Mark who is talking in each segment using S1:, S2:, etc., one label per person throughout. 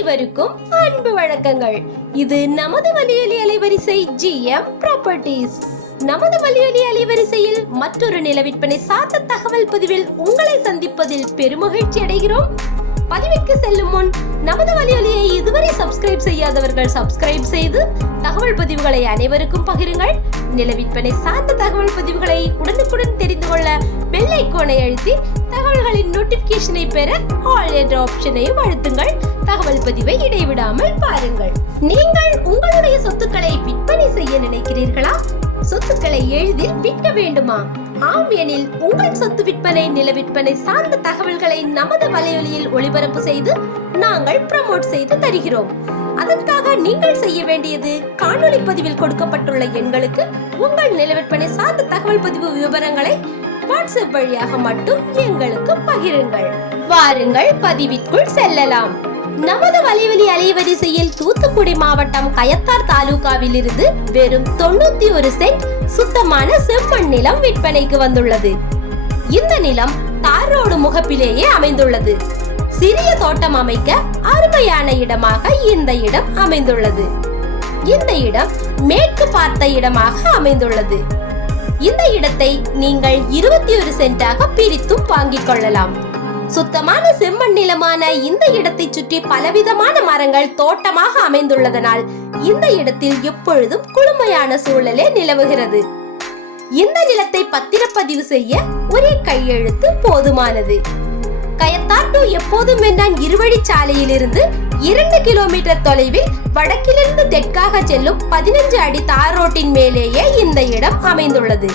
S1: அனைவருக்கும் அன்பு வணக்கங்கள். இது நமது வலியொலி அலைவரிசை ஜிஎம் ப்ராப்பர்ட்டிஸ் நமது வலியொலி அலைவரிசையில் மற்றொரு நில விற்பனை சார்ந்த தகவல் பதிவில் உங்களை சந்திப்பதில் பெருமகிழ்ச்சி அடைகிறோம். பதிவிற்கு செல்லும் முன் நமது வலியொலியை இதுவரை சப்ஸ்கிரைப் செய்யாதவர்கள் சப்ஸ்கிரைப் செய்து தகவல் பதிவுகளை அனைவருக்கும் பகிருங்கள். நில விற்பனை சார்ந்த தகவல் பதிவுகளை உடனுக்குடன் தெரிந்து கொள்ள பெல் ஐக்கோனை அழுத்தி தகவல்களின் நோட்டிபிகேஷனை பெற ஆல் என்ற ஆப்ஷனையும் அழுத்துங்கள். தகவல் பதிவை இடைவிடாமல் பாருங்கள். நீங்கள் உங்களுடைய சொத்துக்களை விற்பனை செய்ய நினைக்கிறீர்களா? சொத்துக்களை எளிதில் விற்க வேண்டுமா? ஆம் எனில் உங்கள் சொத்து விற்பனை நில விற்பனை சார்ந்த தகவல்களை நமது வலையொலியில் ஒளிபரப்பு செய்து நாங்கள் ப்ரமோட் செய்து தருகிறோம். அதற்காக நீங்கள் செய்ய வேண்டியது காணொலி பதிவில் கொடுக்கப்பட்டுள்ள எண்களுக்கு உங்கள் நில விற்பனை சார்ந்த தகவல் பதிவு விவரங்களை வாட்ஸ்அப் வழியாக மட்டும் எங்களுக்கு பகிருங்கள். வாருங்கள் பதிவிற்குள் செல்லலாம். நமது வலைவலி அலைவரிசையில் தூத்துக்குடி மாவட்டம் கயத்தார் தாலுகாவில் இருந்து வெறும் தொண்ணூத்தி ஒரு சென்ட் சுத்தமான செம்மண் நிலம் விற்பனைக்கு வந்துள்ளது. இந்த நிலம் தார் ரோடு முகப்பிலேயே அமைந்துள்ளது. சிறிய தோட்டம் அமைக்க அருமையான இடமாக இந்த இடம் அமைந்துள்ளது. இந்த இடம் மேற்கு பார்த்த இடமாக அமைந்துள்ளது. இந்த இடத்தை நீங்கள் இருபத்தி ஒரு சென்டாக பிரித்தும் வாங்கிக் கொள்ளலாம். சுத்தமான செம்மண் நிலமான இந்த இடத்தை சுற்றி பலவிதமான மரங்கள் தோட்டமாக அமைந்துள்ளதனால் இந்த இடத்தில் எப்பொழுதும் குளுமையான சூழலே நிலவுகிறது. இந்த நிலத்தை பத்திரப்பதிவு செய்ய ஒரே கையெழுத்து போதுமானது. கயத்தார் டு எப்போதும் வென்றான் இருவழி சாலையிலிருந்து இரண்டு கிலோமீட்டர் தொலைவில் வடக்கிலிருந்து தெற்காக செல்லும் பதினஞ்சு அடி தார் ரோட்டின் மேலேயே இந்த இடம் அமைந்துள்ளது.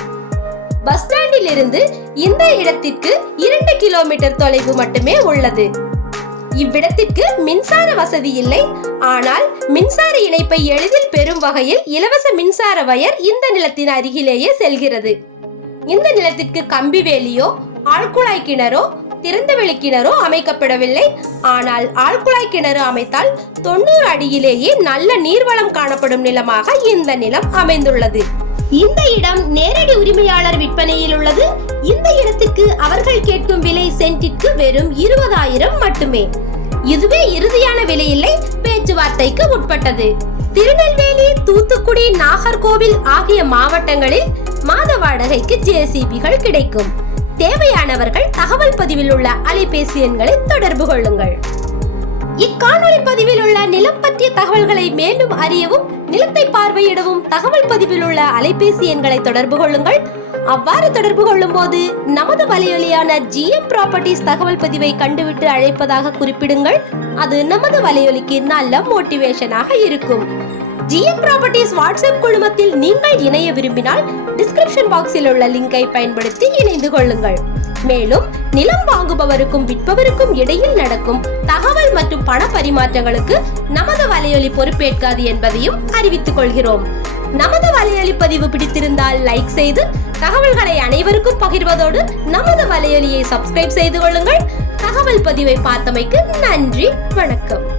S1: பஸ் ஸ்டாண்டில் இருந்து இந்த இடத்திற்கு இரண்டு கிலோமீட்டர் தொலைவு மட்டுமே உள்ளது. இவ்விடத்திற்கு மின்சார வசதி இல்லை. ஆனால் மின்சார இணைப்பை எளிதில் பெறும் வகையில் இலவச மின்சார வயர் இந்த நிலத்தின் அருகிலேயே செல்கிறது. இந்த நிலத்திற்கு கம்பி வேலியோ ஆழ்குழாய் கிணறோ திறந்தவெளி கிணறோ அமைக்கப்படவில்லை. ஆனால் ஆழ்குழாய் கிணறு அமைத்தால் தொண்ணூறு அடியிலேயே நல்ல நீர்வளம் காணப்படும் நிலமாக இந்த நிலம் அமைந்துள்ளது. இந்த இடம் நேரடி உரிமையாளர் விற்பனையில் உள்ளது. இந்த இடத்துக்கு அவர்கள் கேட்கும் விலை சென்டிற்கு வெறும் இருபதாயிரம் மட்டுமே. இதுவே இறுதியான விலையில்லை பேச்சுவார்த்தைக்கு உட்பட்டது. திருநெல்வேலி தூத்துக்குடி நாகர்கோவில் ஆகிய மாவட்டங்களில் மாத வாடகைக்கு ஜேசிபிகள் கிடைக்கும். தேவையானவர்கள் தகவல் பதிவில் உள்ள அலைபேசி எண்களை தொடர்பு கொள்ளுங்கள். இக்காணொலி பதிவில் உள்ள நிலம் பற்றிய தகவல்களை மேலும் அறியவும் நிலத்தை பார்வையிடவும் தகவல் பதிவில் உள்ள அலைபேசி எண்களை தொடர்பு கொள்ளுங்கள். அவ்வாறு தொடர்பு கொள்ளும் போது நமது வலையொலியான ஜிஎம் ப்ராப்பர்ட்டிஸ் தகவல் பதிவை கண்டுவிட்டு அழைப்பதாக குறிப்பிடுங்கள். அது நமது வலையொலிக்கு நல்ல மோட்டிவேஷனாக இருக்கும். ஜிஎம் ப்ராப்பர்ட்டிஸ் வாட்ஸ்அப் குழுமத்தில் நீங்கள் இணைய விரும்பினால் டிஸ்கிரிப்ஷன் பாக்ஸில் உள்ள லிங்கை பயன்படுத்தி இணைந்து கொள்ளுங்கள். மேலும் நிலம் வாங்குபவருக்கும் விற்பவருக்கும் இடையில் நடக்கும் தகவல் மற்றும் பண பரிமாற்றங்களுக்கு நமது வலையொலி பொறுப்பேற்காது என்பதையும் அறிவித்துக் கொள்கிறோம். நமது வலையொலி பதிவு பிடித்திருந்தால் லைக் செய்து தகவல்களை அனைவருக்கும் பகிர்வதோடு நமது வலையொலியை சப்ஸ்கிரைப் செய்து கொள்ளுங்கள். தகவல் பதிவை பார்த்தமைக்கு நன்றி வணக்கம்.